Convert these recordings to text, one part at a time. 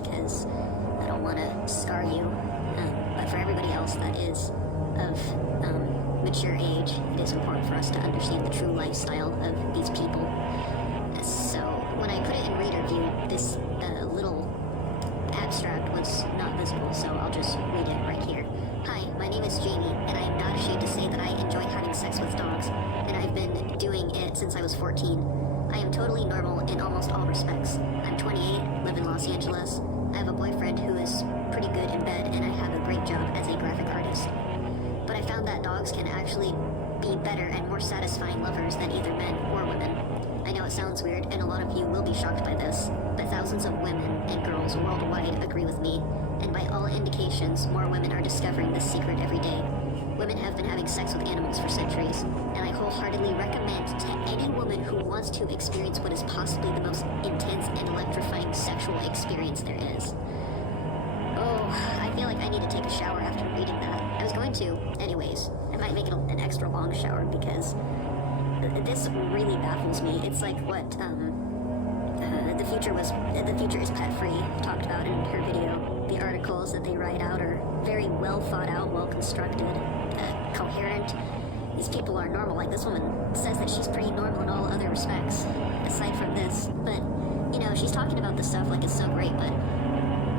because I don't want to scar you. But for everybody else that is of mature age, it is important for us to understand the true lifestyle of these people. So when I put it in reader view, this little abstract was not visible, so I'll just read it right here. Hi, my name is Jamie, and I am not ashamed to say that I enjoy having sex with dogs, and I've been doing it since I was 14. I am totally normal in almost all respects. I'm 28, live in Los Angeles. I have a boyfriend who is pretty good in bed, and I have a great job as a graphic artist. But I found that dogs can actually be better and more satisfying lovers than either men or women. I know it sounds weird, and a lot of you will be shocked by this, but thousands of women and girls worldwide agree with me, and by all indications, more women are discovering this secret every day. Women have been having sex with animals for centuries, and I wholeheartedly recommend to any woman who wants to experience what is possibly the most intense and electrifying sexual experience there is. Oh, I feel like I need to take a shower after reading that. I was going to, anyways. I might make it an extra long shower because this really baffles me. It's like what the future is pet free talked about in her video. The articles that they write out are very well thought out, well constructed, coherent. These people are normal. Like this woman says that she's pretty normal in all other respects, aside from this. But you know, she's talking about this stuff like it's so great. But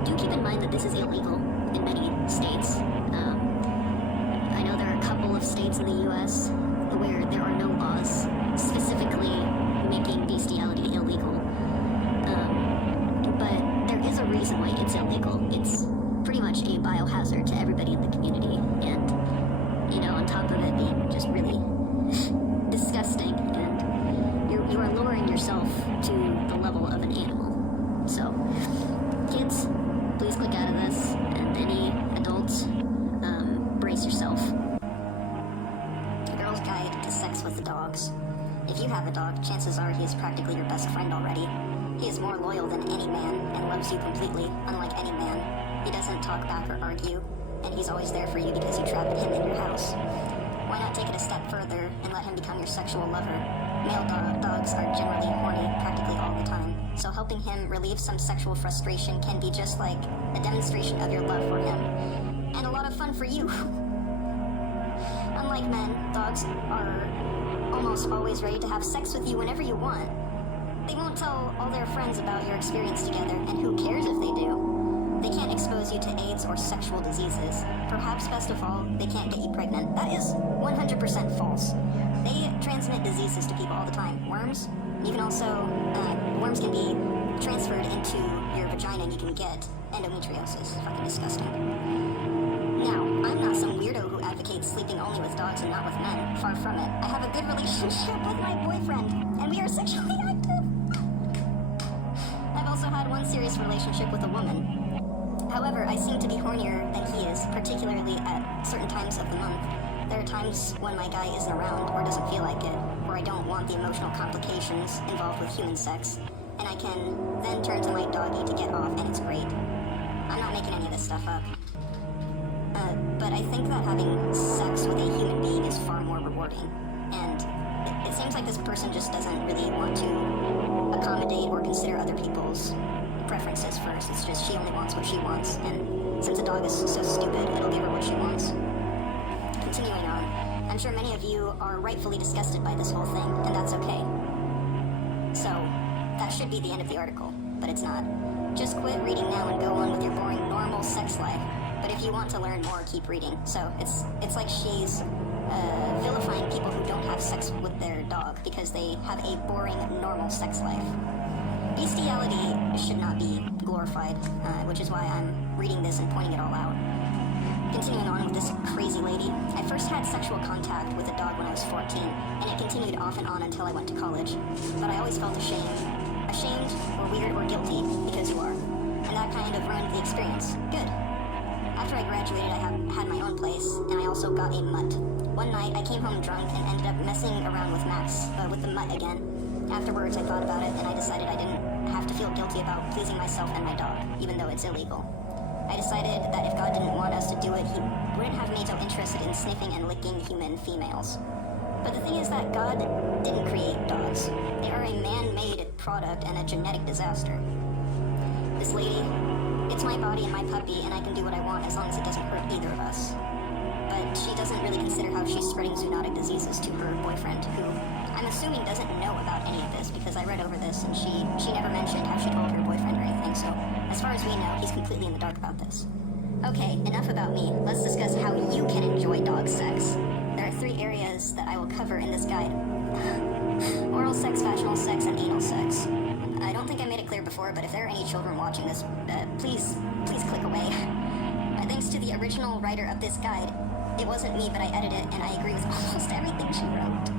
do keep in mind that this is illegal in many states. I know there are a couple of states in the U.S. where there are no laws specifically making bestiality illegal. But there is a reason why it's illegal. It's pretty much a biohazard to everybody in the community, and you know, on top of it being just really disgusting, and you are lowering yourself to the level of an animal. So, kids, please click out of this, and any adults, brace yourself. A Girl's Guide to Sex with Dogs. If you have a dog, chances are he is practically your best friend already. He is more loyal than any man and loves you completely, unlike any man. He doesn't talk back or argue, and he's always there for you because you trapped him in your house. Why not take it a step further and let him become your sexual lover? Male dogs are generally horny practically all the time, so helping him relieve some sexual frustration can be just like a demonstration of your love for him, and a lot of fun for you. Unlike men, dogs are almost always ready to have sex with you whenever you want. They won't tell all their friends about your experience together, and who cares if they do? They can't expose you to AIDS or sexual diseases. Perhaps best of all, they can't get you pregnant. That is 100% false. They transmit diseases to people all the time. Worms, you can also, worms can be transferred into your vagina and you can get endometriosis. Fucking disgusting. Now, I'm not some weirdo who advocates sleeping only with dogs and not with men. Far from it. I have a good relationship with my boyfriend, and we are sexually active. I've also had one serious relationship with a woman. However, I seem to be hornier than he is, particularly at certain times of the month. There are times when my guy isn't around or doesn't feel like it, or I don't want the emotional complications involved with human sex, and I can then turn to my doggy to get off, and it's great. I'm not making any of this stuff up. But I think that having sex with a human being is far more rewarding, and it seems like this person just doesn't really want to accommodate or consider other people's preferences first. It's just she only wants what she wants, and since a dog is so stupid, it'll give her what she wants. Continuing on, I'm sure many of you are rightfully disgusted by this whole thing, and that's okay. So, that should be the end of the article, but it's not. Just quit reading now and go on with your boring, normal sex life. But if you want to learn more, keep reading. So, it's like she's vilifying people who don't have sex with their dog because they have a boring, normal sex life. Bestiality should not be glorified, which is why I'm reading this and pointing it all out. Continuing on with this crazy lady, I first had sexual contact with a dog when I was 14, and it continued off and on until I went to college. But I always felt ashamed. Ashamed, or weird, or guilty, because you are. And that kind of ruined the experience. Good. After I graduated, I had my own place, and I also got a mutt. One night, I came home drunk and ended up messing around with with the mutt again. Afterwards, I thought about it, and I decided I didn't have to feel guilty about pleasing myself and my dog, even though it's illegal. I decided that if God didn't want us to do it, he wouldn't have me so interested in sniffing and licking human females. But the thing is that God didn't create dogs. They are a man-made product and a genetic disaster. This lady It's my body and my puppy, and I can do what I want as long as it doesn't hurt either of us. But she doesn't really consider how she's spreading zoonotic diseases to her boyfriend, who I'm assuming doesn't know about any of this, because I read over this and she never mentioned how she told her boyfriend or anything, so as far as we know, he's completely in the dark about this. Okay, enough about me. Let's discuss how you can enjoy dog sex. There are 3 areas that I will cover in this guide. Oral sex, vaginal sex, and anal sex. I don't think I made it clear before, but if there are any children watching this, please click away. Thanks to the original writer of this guide, it wasn't me, but I edited it, and I agree with almost everything she wrote.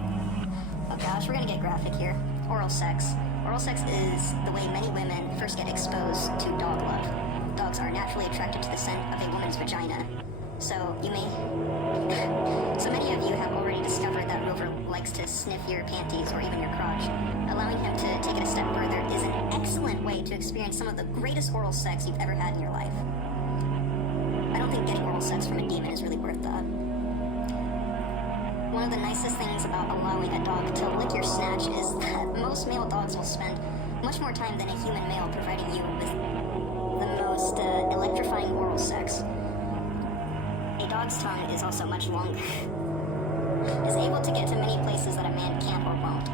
Oh gosh, we're gonna get graphic here. Oral sex. Oral sex is the way many women first get exposed to dog love. Dogs are naturally attracted to the scent of a woman's vagina. So many of you have already discovered that Rover likes to sniff your panties or even your crotch. Allowing him to take it a step further is an excellent way to experience some of the greatest oral sex you've ever had in your life. I don't think getting oral sex from a demon is really worth that. One of the nicest things about allowing a dog to lick your snatch is that most male dogs will spend much more time than a human male providing you with the most electrifying oral sex. A dog's tongue is also much longer. Is able to get to many places that a man can't or won't.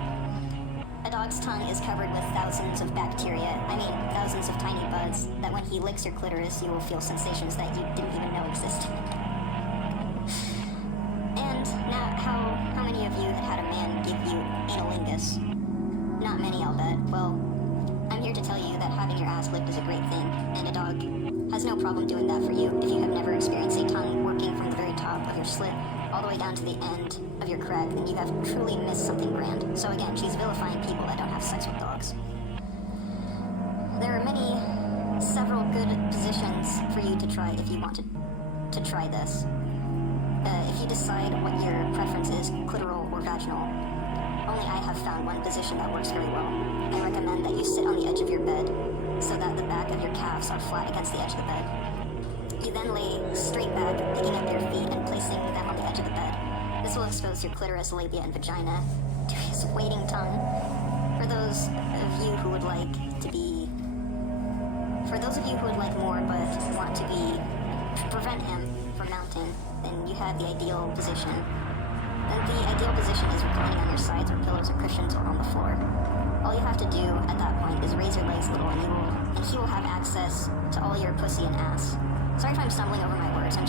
A dog's tongue is covered with thousands of bacteria, thousands of tiny buds, that when he licks your clitoris, you will feel sensations that you didn't even know existed. And now, how many of you had a man give you analingus? Not many, I'll bet. Well, I'm here to tell you that having your ass licked is a great thing, and a dog has no problem doing that for you if you have never experienced a tongue working from the very top of your slit all the way down to the end of your crack, then you have truly missed something grand. So again, she's vilifying people that don't have sex with dogs. There are several good positions for you to try if you want to try this. If you decide what your preference is, clitoral or vaginal, only I have found one position that works very well. I recommend that you sit on the edge of your bed so that the back of your calves are flat against the edge of the bed. You then lay straight back, picking up your feet and placing them on the edge of the bed. This will expose your clitoris, labia, and vagina to his waiting tongue. For those of you who would like more but want to prevent him from mounting, then you have the ideal position. Then the ideal position is reclining on your sides or pillows or cushions or on the floor. All you have to do at that point is raise your legs a little and he will have access to all your pussy and ass. Sorry if I'm stumbling over my words, I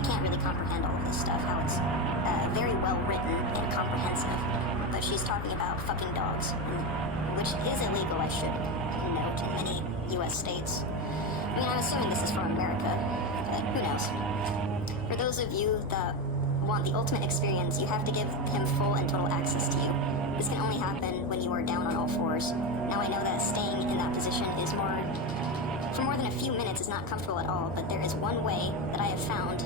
can't really comprehend all of this stuff, how it's very well written and comprehensive. But she's talking about fucking dogs, which is illegal, I should note, in many US states. I'm assuming this is from America, but who knows. For those of you that want the ultimate experience, you have to give him full and total access to you. This can only happen when you are down on all fours. Now I know that staying in that position for more than a few minutes is not comfortable at all, but there is one way that I have found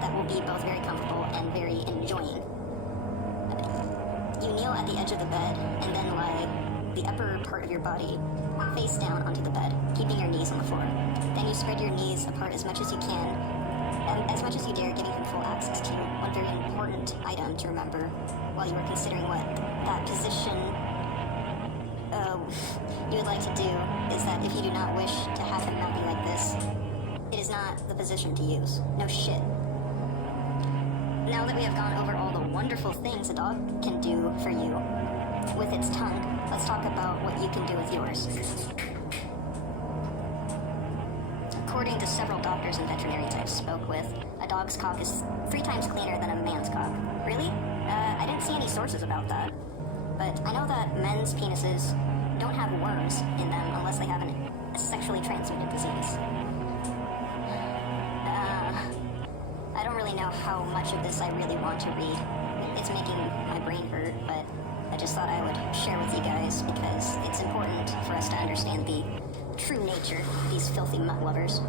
that will be both very comfortable and very enjoying. You kneel at the edge of the bed and then lie the upper part of your body face down onto the bed, keeping your knees on the floor. Then you spread your knees apart as much as you can, as much as you dare, giving him full access to you. One very important item to remember while you are considering what that position you would like to do is that if you do not wish to have him mount you like this, it is not the position to use. No shit. Now that we have gone over all the wonderful things a dog can do for you with its tongue, let's talk about what you can do with yours. According to several doctors and veterinarians I've spoke with, a dog's cock is 3 times cleaner than a man's cock. Really? I didn't see any sources about that. But I know that men's penises don't have worms in them unless they have a sexually transmitted disease. I don't really know how much of this I really want to read. It's making my brain hurt, but I just thought I would share with you guys because it's important for us to understand the true nature of these filthy mutt lovers.